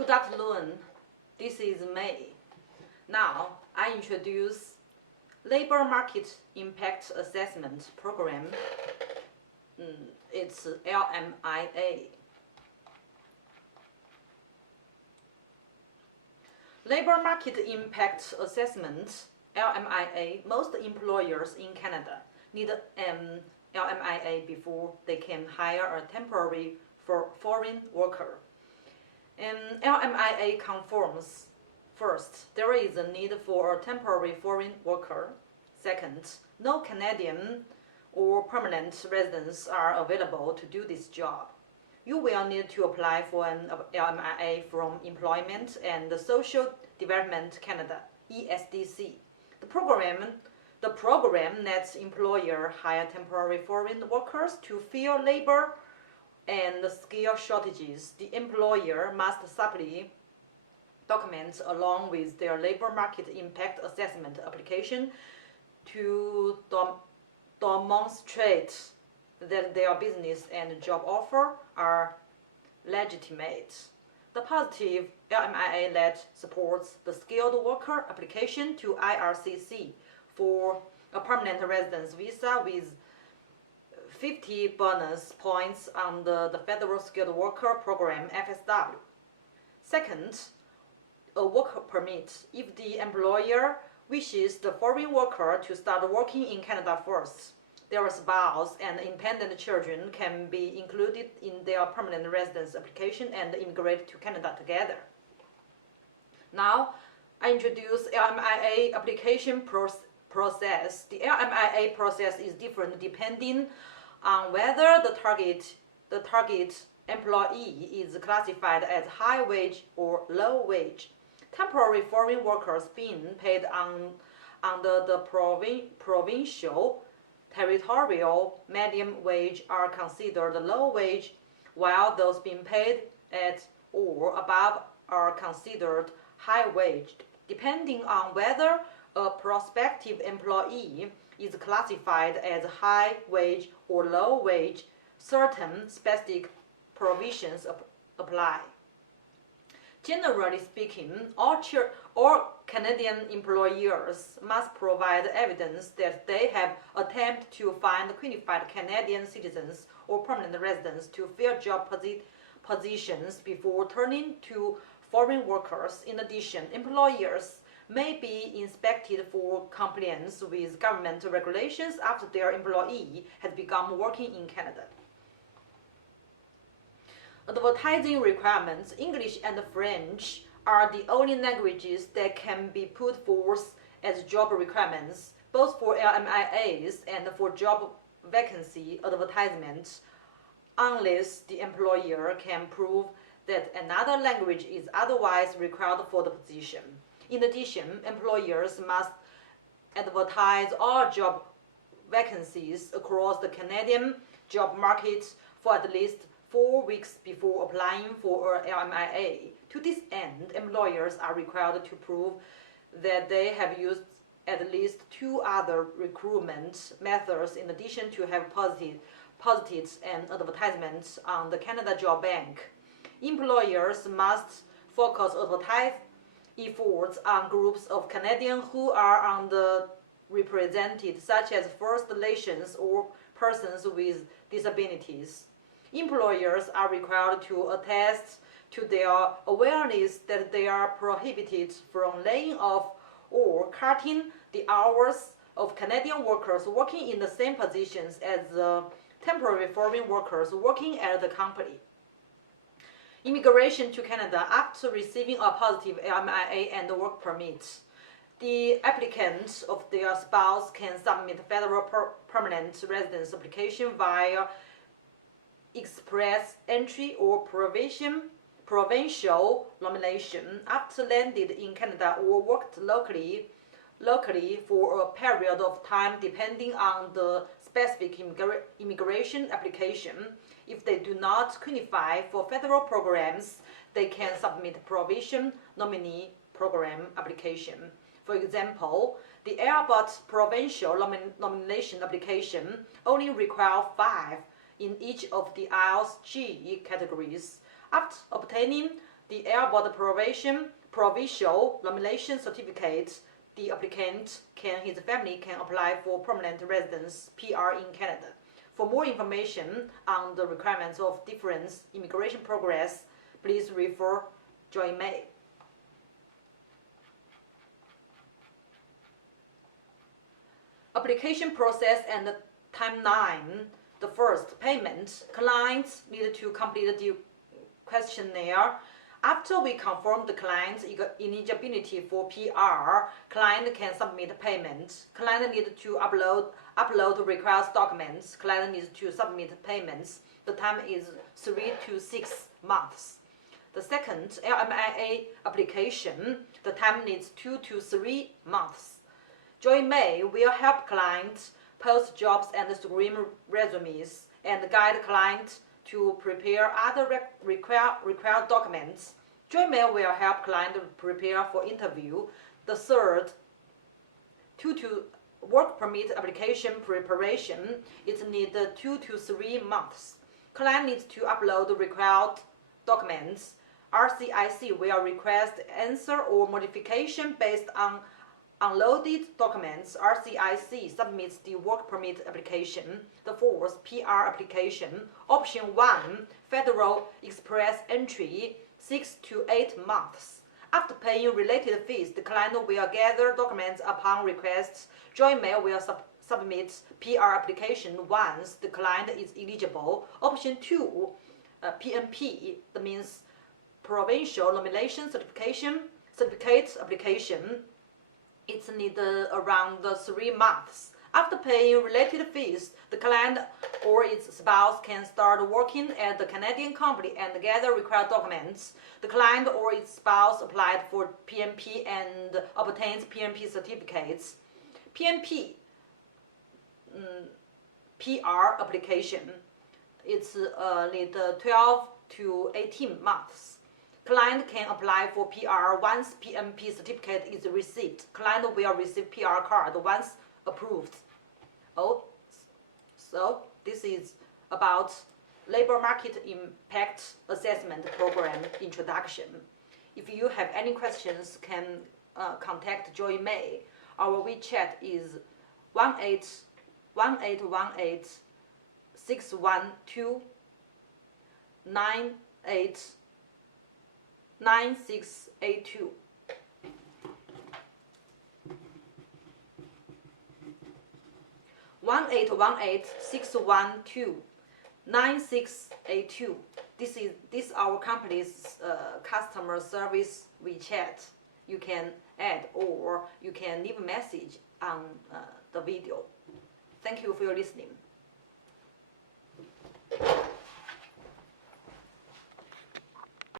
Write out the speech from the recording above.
Good afternoon, this is May. Now, I introduce Labor Market Impact Assessment Program. It's LMIA. Labor Market Impact Assessment, LMIA. Most employers in Canada need an LMIA before they can hire a temporary foreign worker. LMIA confirms: first, there is a need for a temporary foreign worker. Second, no Canadian or permanent residents are available to do this job. You will need to apply for an LMIA from Employment and Social Development Canada, ESDC. The program lets employers hire temporary foreign workers to fill labor and skill shortages. The employer must supply documents along with their labor market impact assessment application to demonstrate that their business and job offer are legitimate. The positive LMIA let supports the skilled worker application to IRCC for a permanent residence visa with 50 bonus points under the Federal Skilled Worker Program FSW. Second, a work permit. If the employer wishes the foreign worker to start working in Canada first, their spouse and independent children can be included in their permanent residence application and immigrate to Canada together. Now, I introduce LMIA application process. The LMIA process is different depending on whether the target employee is classified as high wage or low wage. Temporary foreign workers being paid under the provincial, territorial medium wage are considered low wage, while those being paid at or above are considered high wage, depending on whether a prospective employee is classified as high wage or low wage. Certain specific provisions apply. Generally speaking, all Canadian employers must provide evidence that they have attempted to find qualified Canadian citizens or permanent residents to fill job positions before turning to foreign workers. In addition, employers may be inspected for compliance with government regulations after their employee has begun working in Canada. Advertising requirements. English and French are the only languages that can be put forth as job requirements, both for LMIAs and for job vacancy advertisements, unless the employer can prove that another language is otherwise required for the position. In addition, employers must advertise all job vacancies across the Canadian job market for at least 4 weeks before applying for an LMIA. To this end, employers are required to prove that they have used at least 2 other recruitment methods in addition to have posted an advertisement on the Canada Job Bank. Employers must focus advertise efforts on groups of Canadians who are underrepresented, such as First Nations or persons with disabilities. Employers are required to attest to their awareness that they are prohibited from laying off or cutting the hours of Canadian workers working in the same positions as the temporary foreign workers working at the company. Immigration to Canada. After receiving a positive LMIA and work permit, the applicant of their spouse can submit federal permanent residence application via express entry or provincial nomination. After landed in Canada or worked locally for a period of time depending on the specific immigration application. If they do not qualify for federal programs, they can submit provincial nominee program application. For example, the Airport provincial nomination application only requires 5 in each of the IELTS G categories. After obtaining the airport provincial nomination certificate, the applicant his family can apply for permanent residence (PR) in Canada. For more information on the requirements of different immigration progress, please refer Joymay. Application process and timeline. The first, payment. Clients need to complete the questionnaire. After we confirm the client's eligibility for PR, client can submit payment. Client needs to upload required documents. Client needs to submit payments. The time is 3 to 6 months. The second, LMIA application. The time needs 2 to 3 months. Joymay will help clients post jobs and screen resumes and guide clients to prepare other required documents. Joymay will help clients prepare for interview. The third, work permit application preparation. It needs 2 to 3 months. Client needs to upload required documents. RCIC will request answer or modification based on unloaded documents. RCIC submits the work permit application. The fourth, PR application. Option 1, Federal Express entry, 6 to 8 months. After paying related fees, the client will gather documents upon request. Joymay will submit PR application once the client is eligible. Option 2, PNP, that means Provincial Nomination Certificate application. It's needed around 3 months. After paying related fees, the client or its spouse can start working at the Canadian company and gather required documents. The client or its spouse applied for PNP and obtains PNP certificates. PNP PR application, it's need 12 to 18 months. Client can apply for PR once PNP certificate is received. Client will receive PR card once approved. So this is about labor market impact assessment program introduction. If you have any questions, can contact Joymay. Our WeChat is 1818 612 9682. One 9682. This our company's customer service WeChat. You can add or you can leave a message on the video. Thank you for your listening.